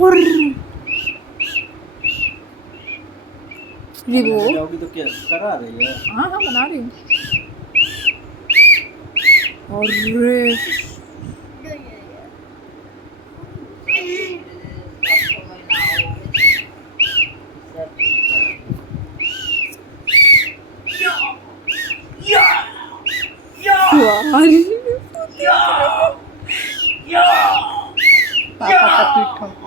और रिबो जाओगी तो क्या करा रही है? हाँ हाँ बना रही हूँ अरे यार पापा का पीठ